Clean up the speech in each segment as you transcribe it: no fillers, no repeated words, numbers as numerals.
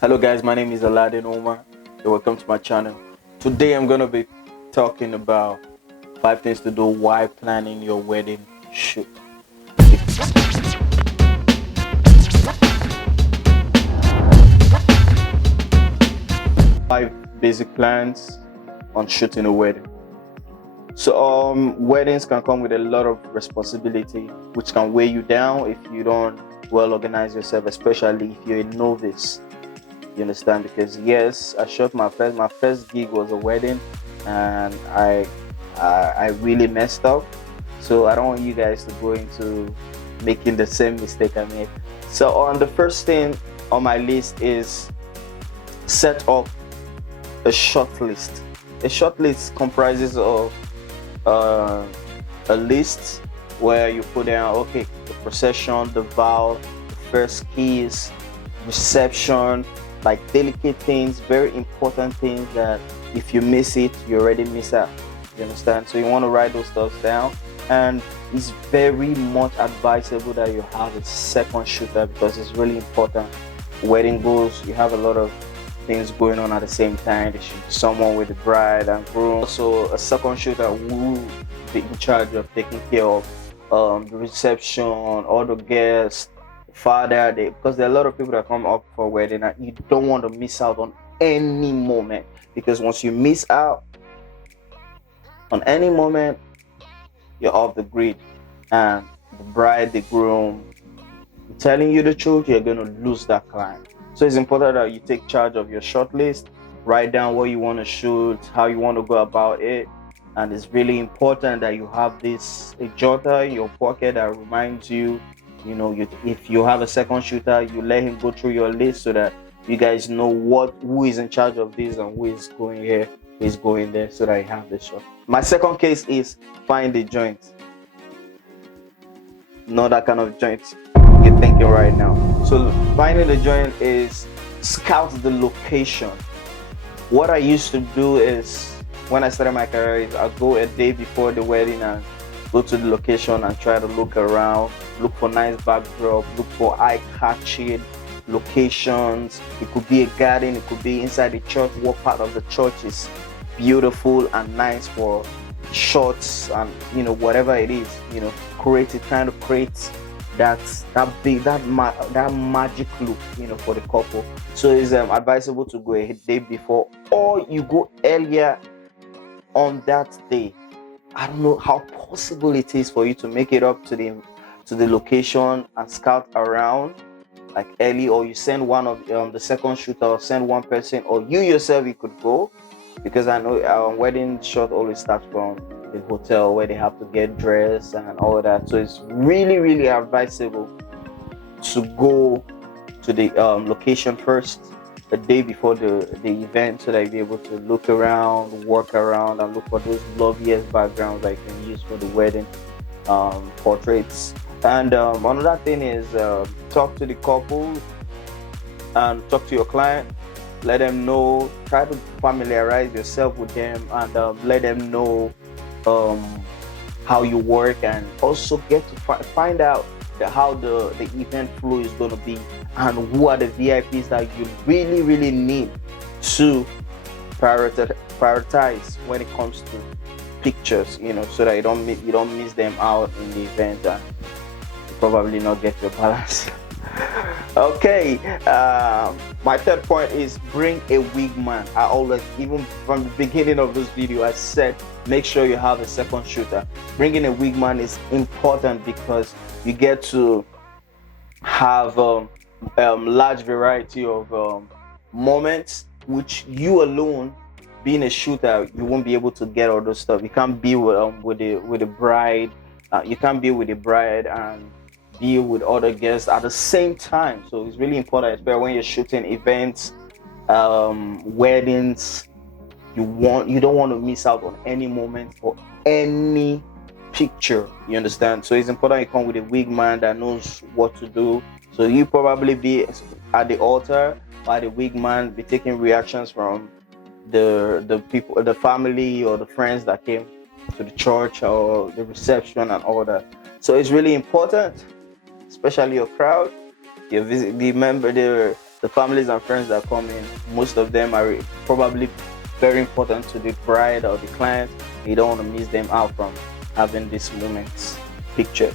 Hello guys, my name is Aladdin Omar and welcome to my channel. Today I'm going to be talking about 5 things to do while planning your wedding shoot. 5 basic plans on shooting a wedding. So weddings can come with a lot of responsibility which can weigh you down if you don't well organize yourself, especially if you're a novice. You understand? Because yes, I shot my first gig was a wedding, and I really messed up. So I don't want you guys to go into making the same mistake I made. So on the first thing on my list is set up a short list. A short list comprises of uh, a list where you put down, okay, the procession, the vow, the first kiss, reception, like delicate things, very important things that if you miss it, you already miss out. You understand? So you want to write those stuff down, and it's very much advisable that you have a second shooter because it's really important. Wedding goes, you have a lot of things going on at the same time. There should be someone with the bride and groom. Also, a second shooter will be in charge of taking care of the reception, all the guests, father, because there are a lot of people that come up for a wedding and you don't want to miss out on any moment, because once you miss out on any moment, you're off the grid, and the bride, the groom, I'm telling you the truth, you're going to lose that client. So it's important that you take charge of your short list, write down what you want to shoot, how you want to go about it. And it's really important that you have this a jotter in your pocket that reminds you, if you have a second shooter, you let him go through your list so that you guys know who is in charge of this and who is going here, who is going there, so that you have the shot. My second case is find the joint. Not that kind of joint you're thinking right now. So finding the joint is scout the location. What I used to do is, when I started my career, is I'd go a day before the wedding and go to the location and try to look around, look for nice backdrop, look for eye-catching locations. It could be a garden, it could be inside the church. What part of the church is beautiful and nice for shots, and whatever it is, trying to create that magic look, for the couple. So it's advisable to go a day before, or you go earlier on that day. I don't know how possible it is for you to make it up to the location and scout around like early, or you send one of the second shooter, or send one person, or you yourself, you could go, because I know our wedding shot always starts from the hotel where they have to get dressed and all that. So it's really, really advisable to go to the location first a day before the event, so that you'll be able to look around, walk around, and look for those loveliest backgrounds that you can use for the wedding portraits. And another thing is talk to the couple and talk to your client. Let them know, try to familiarize yourself with them, and let them know how you work, and also get to find out how the event flow is going to be, and who are the VIPs that you really, really need to prioritize when it comes to pictures, so that you don't miss them out in the event, and you probably not get your balance. Okay, my third point is bring a wig man. I always, even from the beginning of this video, I said make sure you have a second shooter. Bringing a wig man is important because you get to have large variety of moments, which you alone, being a shooter, you won't be able to get all those stuff. You can't be with the bride. You can't be with the bride and be with other guests at the same time. So it's really important, especially when you're shooting events, weddings. You don't want to miss out on any moment or any picture. You understand? So it's important you come with a wig man that knows what to do. So you probably be at the altar, while the wig man be taking reactions from the people, the family, or the friends that came to the church, or the reception and all that. So it's really important, especially your crowd, your visit, the member, the families and friends that come in, most of them are probably very important to the bride or the client. You don't want to miss them out from having these moments pictured.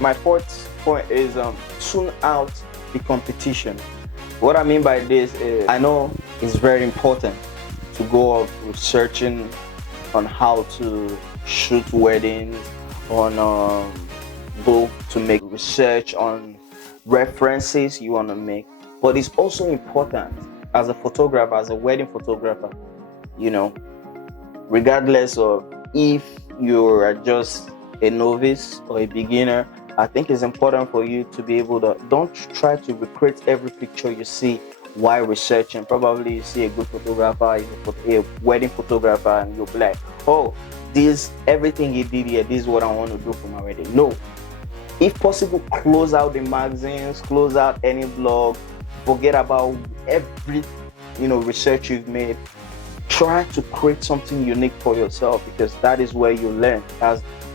My fourth point is tune out the competition. What I mean by this is, I know it's very important to go out researching on how to shoot weddings, on go to make research on references you want to make, but it's also important as a photographer, as a wedding photographer, you know, regardless of if you are just a novice or a beginner, I think it's important for you to be able to, don't try to recreate every picture you see while researching. Probably you see a good photographer, a wedding photographer, and you'll be like, oh, this, everything he did here, this is what I want to do for my wedding. No. If possible, close out the magazines, close out any blog, forget about every research you've made. Try to create something unique for yourself, because that is where you learn.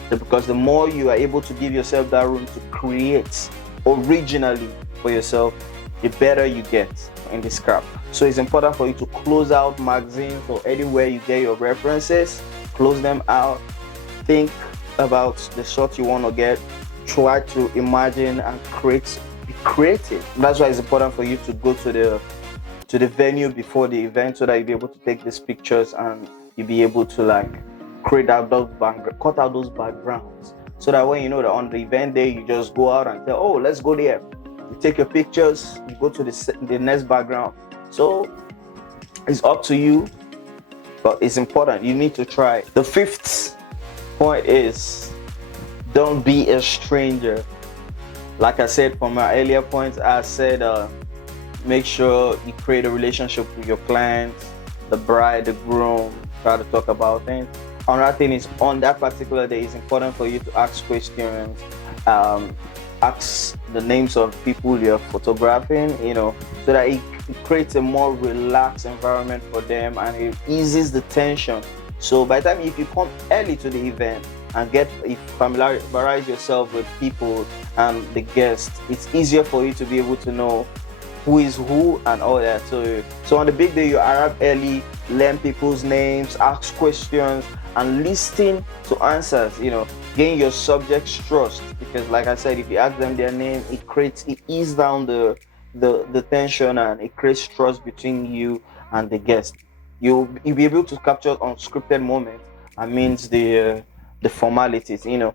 Because the more you are able to give yourself that room to create originally for yourself, the better you get in this craft. So it's important for you to close out magazines or anywhere you get your references, close them out, think about the shot you want to get, try to imagine and be creative. That's why it's important for you to go to the venue before the event, so that you'll be able to take these pictures and you'll be able to create out those cut out those backgrounds, so that when you know that on the event day, you just go out and tell, oh, let's go there. You take your pictures, you go to the next background. So it's up to you, but it's important. You need to try. The fifth point is, don't be a stranger. Like I said from my earlier points, I said make sure you create a relationship with your clients, the bride, the groom, try to talk about things. Another thing is, on that particular day, it's important for you to ask questions, ask the names of people you're photographing, so that it creates a more relaxed environment for them and it eases the tension. So by the time, if you come early to the event and familiarize yourself with people and the guests, it's easier for you to be able to know who is who and all that. So on the big day, you arrive early, learn people's names, ask questions, and listen to answers. Gain your subject's trust, because like I said, if you ask them their name, it eases down the tension, and it creates trust between you and the guest. You'll be able to capture unscripted moments and means the formalities, and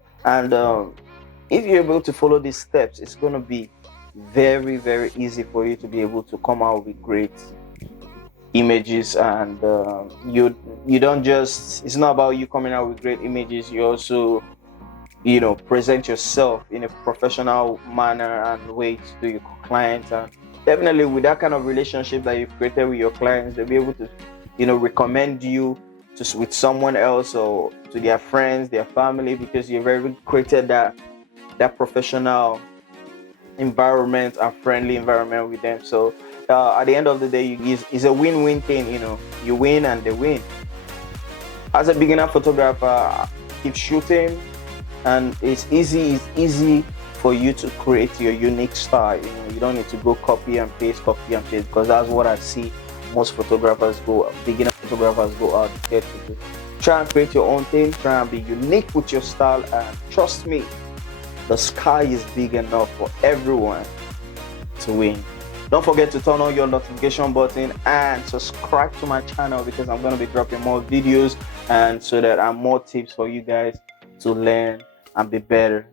if you're able to follow these steps, it's going to be very, very easy for you to be able to come out with great images. And you don't just, it's not about you coming out with great images, you also present yourself in a professional manner and way to your clients. And definitely with that kind of relationship that you've created with your clients, they'll be able to recommend you with someone else or to their friends, their family, because you've already created that professional environment and friendly environment with them. So at the end of the day, it's a win-win thing. You win and they win. As a beginner photographer, keep shooting, and it's easy for you to create your unique style. You don't need to go copy and paste, because that's what I see most beginner photographers go out there to do. Try and create your own thing, try and be unique with your style, and trust me, the sky is big enough for everyone to win. Don't forget to turn on your notification button and subscribe to my channel, because I'm going to be dropping more videos, and so that more tips for you guys to learn and be better